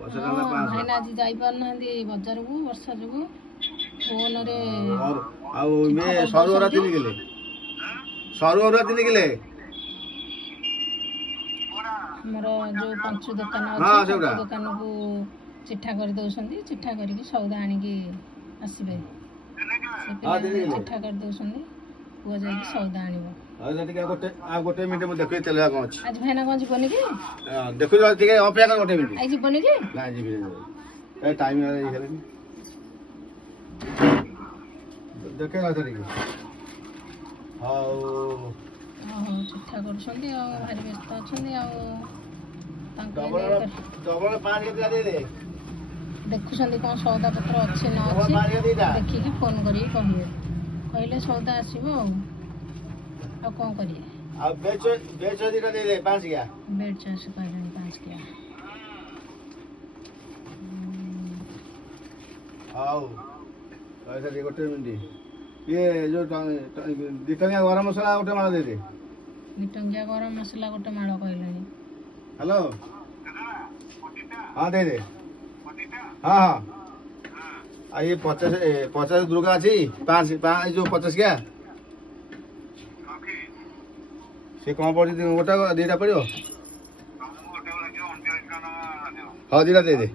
ଭାଇନା ଆଜି ଯାଇପାରୁନାହାନ୍ତି ବଜାରକୁ ବର୍ଷା ଯୋଗୁଁ ଫୋନରେ ସରୁଅରା 3 କିଲେ ଆମର ଯୋଉ ପଞ୍ଚୁ ଦୋକାନ ଅଛି ପଞ୍ଚୁ ଦୋକାନକୁ ଚିଠା କରିଦଉଛନ୍ତି ଚିଠା କରିକି ସଉଦା ଆଣିକି ଆସିବେ ଚିଠା କରିଦଉଛନ୍ତି ପୁଅ ଯାଇକି ସଉଦା ଆଣିବ ଗୋଟେ ମିନିଟ୍ ମୁଁ ଦେଖୁଛି ତେଲ କଣ ଅଛି ଆଜି ଭାଇନା କଣ ଯିବନି କି ଦେଖୁଛୁ ଟିକେ ଅପେକ୍ଷା କର ଗୋଟେ ମିନିଟ୍ ଆଜି ଯିବନି କି ନା ଯିବି ଟାଇମ୍ ହେଇଗଲାଣି ଦେଖେ ଟିକେ ହଉ ଚିଠା କରୁଛନ୍ତି ଆଉ ଭାରି ବ୍ୟସ୍ତ ଅଛନ୍ତି ଆଉ ଦେଖୁଛନ୍ତି କ'ଣ ସଉଦା ପତ୍ର ଅଛି ନ ଅଛି ଦେଖିକି ଫୋନ୍ କରିକି କହିବେ କହିଲେ ସଉଦା ଆସିବ ଆଉ କ'ଣ କରିବେ ବେଡ୍ ଚଏସ୍ କହିଲେଣି 5 କିଆ ହଉ ଗୋଟେ ମିନିଟ୍ ଇଏ ଯୋଉ 2 ଟଙ୍କିଆ ଗରମ ମସଲା ଗୋଟେ ମାଳ ଦେଇଦେ 2 ଟଙ୍କିଆ ଗରମ ମସଲା ଗୋଟେ ମାଳ କହିଲେଣି ହ୍ୟାଲୋ ହଁ ଦେଇଦେ ହଁ ହଁ ଆଉ ଇଏ 50 ଦୁର୍ଗା ଅଛି 5 ଯୋଉ 50 କିଆ ସେ କ'ଣ ପଡୁଛି ଗୋଟେ 2ଟା ପଡ଼ିବ ହଉ 2ଟା ଦେଇଦେ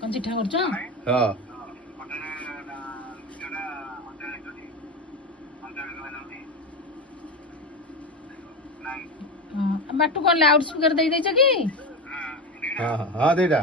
କ'ଣ ଚିଠା କରୁଛ ହଁ ବାଟୁ କ'ଣ ଲାଉଡ୍ ସ୍ପିକର ଦେଇଦେଇଛ କି ହଁ 2ଟା